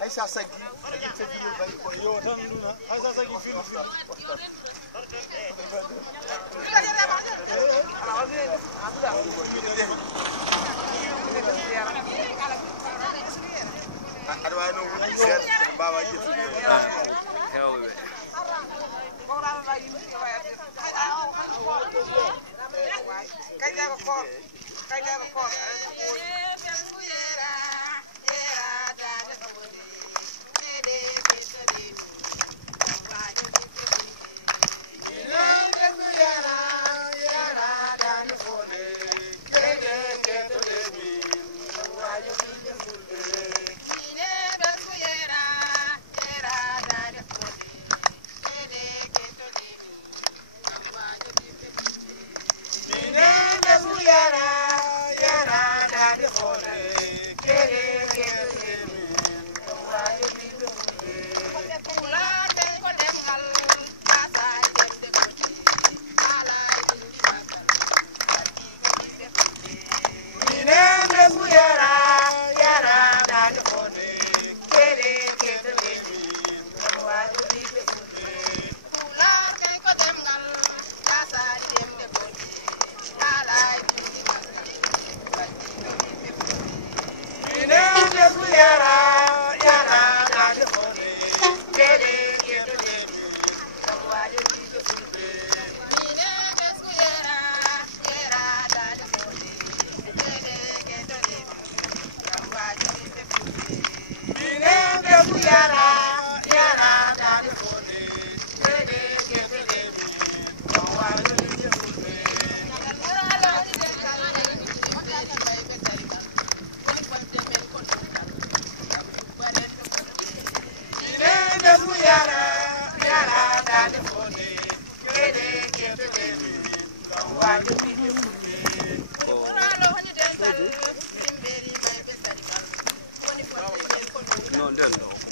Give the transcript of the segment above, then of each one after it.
Ay sa sagi sa film bari ko yo tan duna ay sa sagi film adwa no wudi set baba jitu hewbe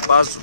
bazu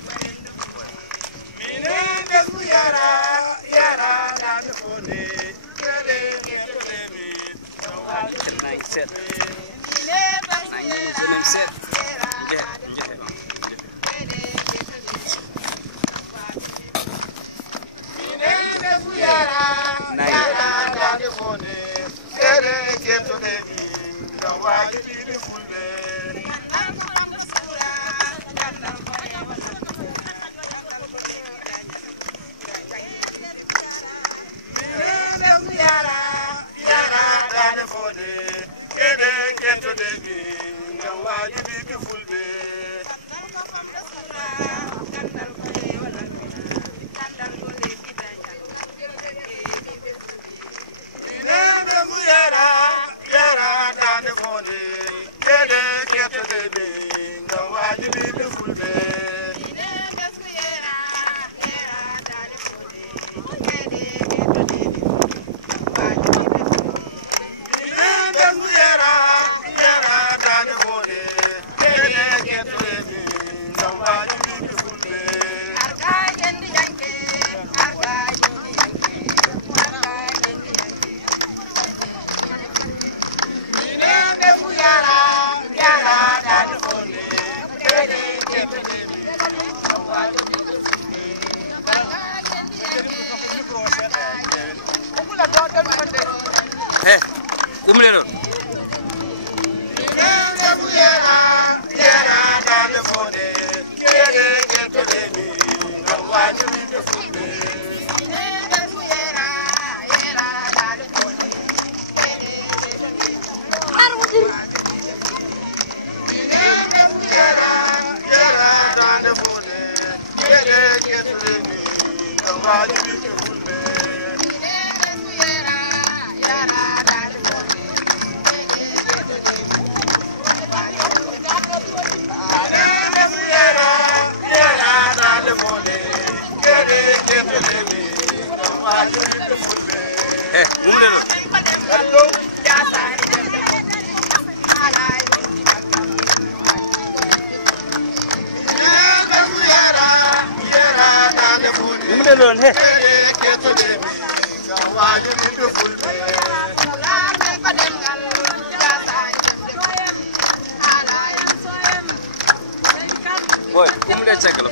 boy kum le cheklo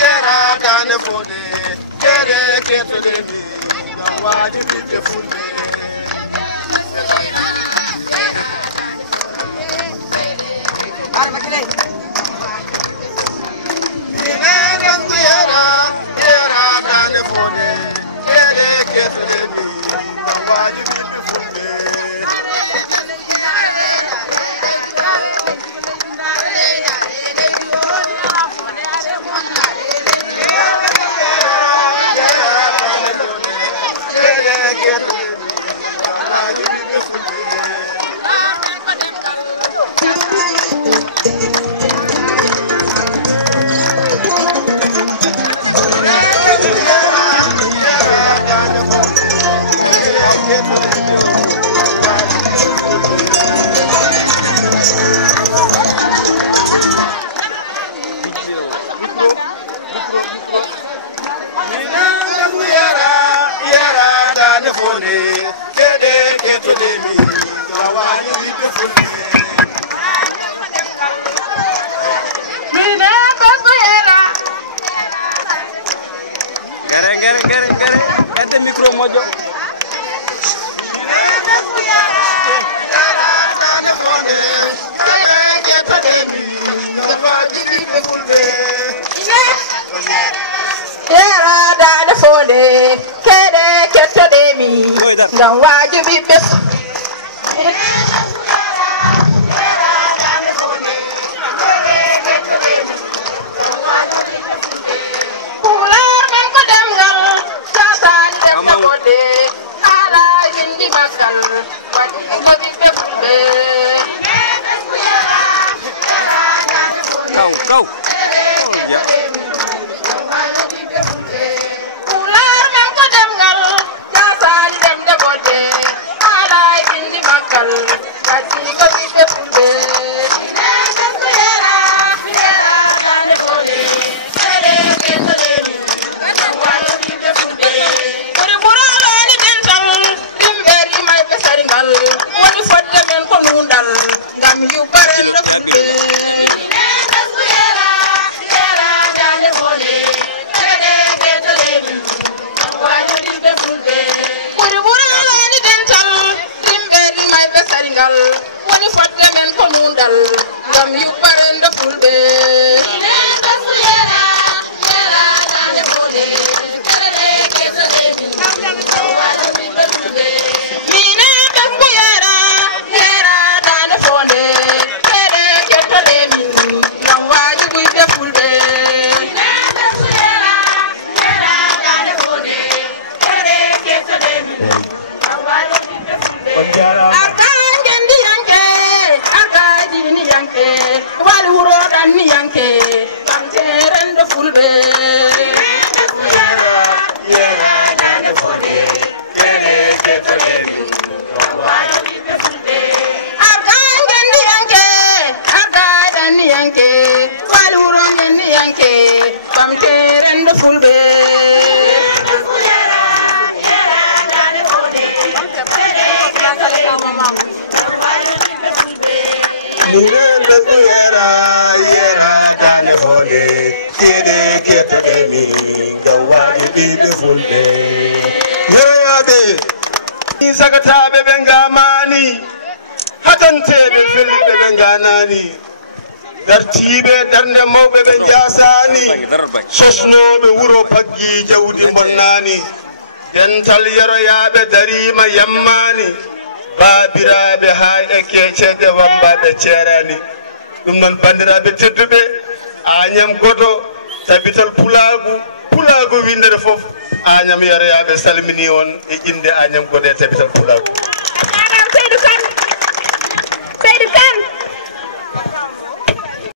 yera dane fode dede keto de mi wajibi te fulbe Gare ede micro mojo yera dane fode kede keto de mi ngam wajibi bes Kau. Ular men ko dem ngal jasa dem de bodde ala indi bakal kasi ko bi de fulbe dane fode kede keto de mi wajibi be fulbe ori burala ni dental dimberi may be saringal woni fodde men ko nundal ngam yu bare de fulbe woni fodde men ko nundal ngam yu barende fulbe dane fode kede keto de mi wajibi be fulbe mine besku yera dane fode kede keto de mi ngam wajibi be fulbe dane fode kede keto de mi ngam wajibi be fulbe wal huro dan ni yanke bam teren de fulbe yera dane fode kede keto de mi wajibi be fulbe argan ni yanke argan ni yanke wal huro ni yanke bam teren de fulbe yera dane fode kede keto de mi wajibi be fulbe yera dane fode kede keto de mi wajibi be fulbe yeyabe ni sagatabe bengamani hatantebe filbe benganani dartibe darnde mawbe be jasani sosnobe wuro paggi jawdi bonnani dental yaroyabe darima yammani babirabe haade kecede wabbabe cerani dum non bandirabe teddube anyam goto tabital pulagu windere fof anyam yaroyabe salmini on e inde anyam gode tabital pulagu